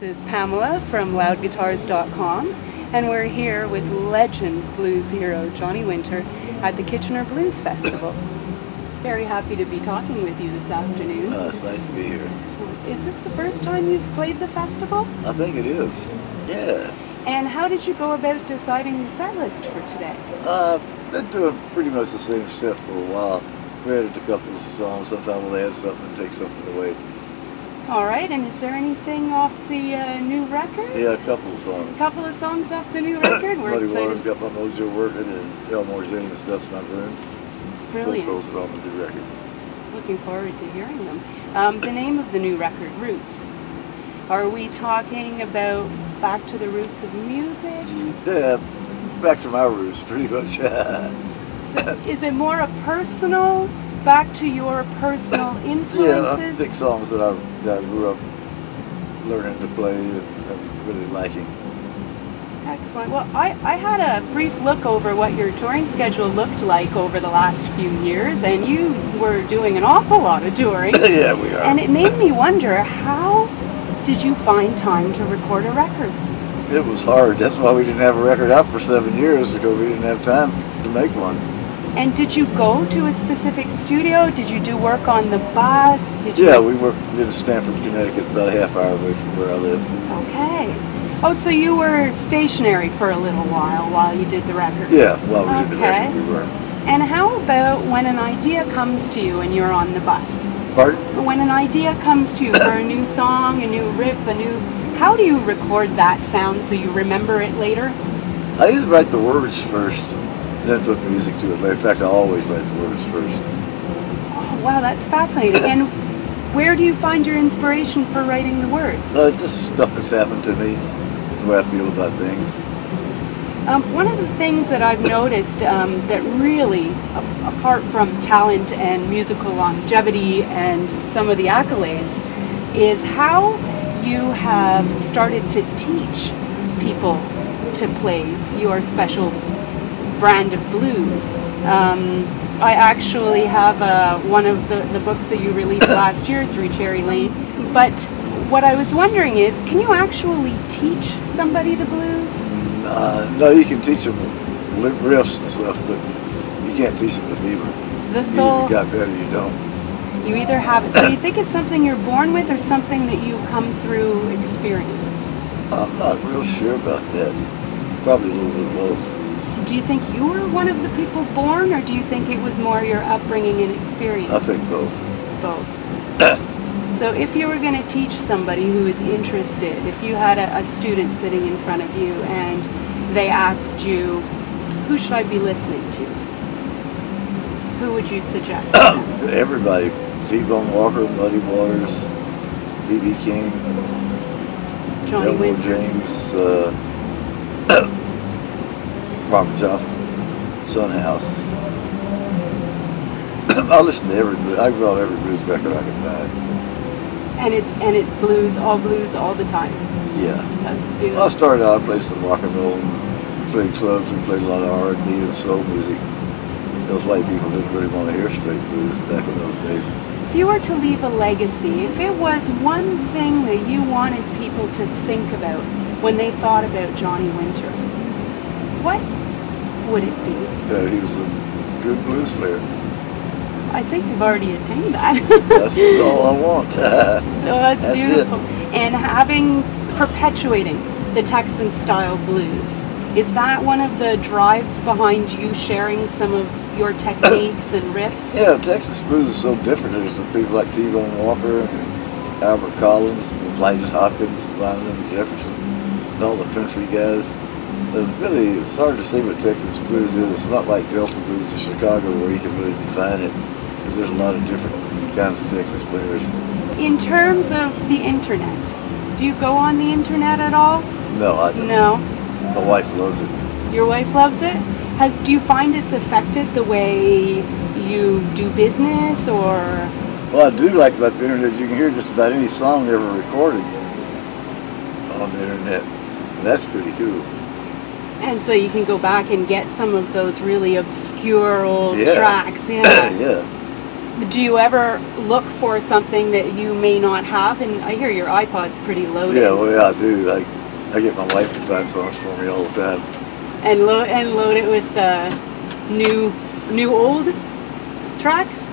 This is Pamela from loudguitars.com, and we're here with legend blues hero Johnny Winter at the Kitchener Blues Festival. Very happy to be talking with you this afternoon. It's nice to be here. Is this the first time you've played the festival? I think it is. Yeah. And how did you go about deciding the set list for today? I've been doing pretty much the same set for a while. We added a couple of songs. Sometimes we'll add something and take something away. All right, and is there anything off the new record? Yeah, a couple of songs. A couple of songs off the new record? We're Muddy excited. Waters got my mojo working, and Elmore James Dust My Broom. Brilliant. Both those are on the new record. Looking forward to hearing them. The name of the new record, Roots. Are we talking about back to the roots of music? Yeah, back to my roots, pretty much. So is it more a personal, back to your personal influences? Yeah, I pick songs that I grew up learning to play and really liking. Excellent. Well, I had a brief look over what your touring schedule looked like over the last few years, and you were doing an awful lot of touring. Yeah, we are. And it made me wonder, how did you find time to record a record? It was hard. That's why we didn't have a record out for 7 years, because we didn't have time to make one. And did you go to a specific studio? Did you do work on the bus? Did you? Yeah, we did in Stamford, Connecticut, about a half hour away from where I live. Okay. Oh, so you were stationary for a little while you did the record? Yeah, while we did the Okay. record, we were. And how about when an idea comes to you and you're on the bus? Pardon? When an idea comes to you for a new song, a new riff, how do you record that sound so you remember it later? I usually write the words first, then put music to it. In fact, I always write the words first. Oh, wow, that's fascinating. And where do you find your inspiration for writing the words? Just stuff that's happened to me, the way I feel about things. One of the things that I've noticed that really, apart from talent and musical longevity and some of the accolades, is how you have started to teach people to play your special brand of blues. I actually have one of the books that you released last year through Cherry Lane, but what I was wondering is, can you actually teach somebody the blues? No, you can teach them riffs and stuff, but you can't teach them the feeling. The soul. You either got that or you don't. You either have it. So you think it's something you're born with or something that you come through experience? I'm not real sure about that. Probably a little bit of both. Do you think you were one of the people born, or do you think it was more your upbringing and experience? I think both. Both. So if you were going to teach somebody who is interested, if you had a student sitting in front of you and they asked you, who should I be listening to? Who would you suggest? Everybody. T-Bone Walker, Muddy Waters, B.B. King, Johnny Elmore Winter. James, Robert Johnson, Son House. I listen to every blues. I brought every blues record I could find. And it's blues all the time. Yeah. That's Well, I beautiful. started out, I played some rock and roll, and played clubs, and played a lot of R&B and soul music. Those white people didn't really want to hear straight blues back in those days. If you were to leave a legacy, if it was one thing that you wanted people to think about when they thought about Johnny Winter, what would it be? He was a good blues player. I think you've already attained that. That's all I want. Oh, that's That's beautiful. And perpetuating the Texan style blues, is that one of the drives behind you sharing some of your techniques and riffs? Yeah, Texas blues is so different. There's the people like T-Bone Walker and Albert Collins, and Lightning Hopkins, Blind Lemon Jefferson, and all the country guys. It's hard to say what Texas blues is. It's not like Delta blues to Chicago where you can really define it, because there's a lot of different kinds of Texas players. In terms of the internet, do you go on the internet at all? No, I don't. No. My wife loves it. Your wife loves it? Do you find it's affected the way you do business, or? Well, I do like about the internet, you can hear just about any song ever recorded on the internet. And that's pretty cool. And so you can go back and get some of those really obscure old Yeah. tracks, yeah. Yeah. Do you ever look for something that you may not have? And I hear your iPod's pretty loaded. Yeah, well, yeah, I do. I get my wife to find songs for me all the time. And load it with new old tracks.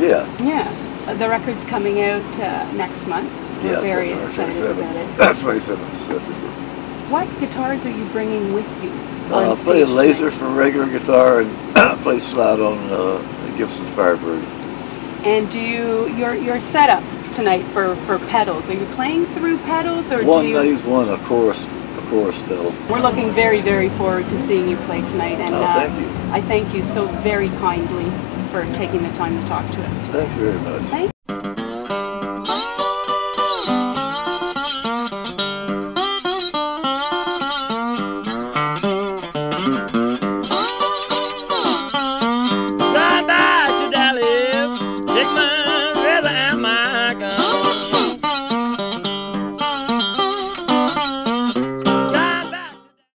Yeah. Yeah. The record's coming out next month. We're Yeah, very September excited about it. 27th, September. What guitars are you bringing with you I on play a stage laser tonight? for regular guitar, and I play slide on the Gibson Firebird. And do your setup tonight for pedals? Are you playing through pedals, or One do you? lays one, a chorus pedal. We're looking very, very forward to seeing you play tonight, and Thank you. I thank you so very kindly for taking the time to talk to us today. Thanks very much. Thank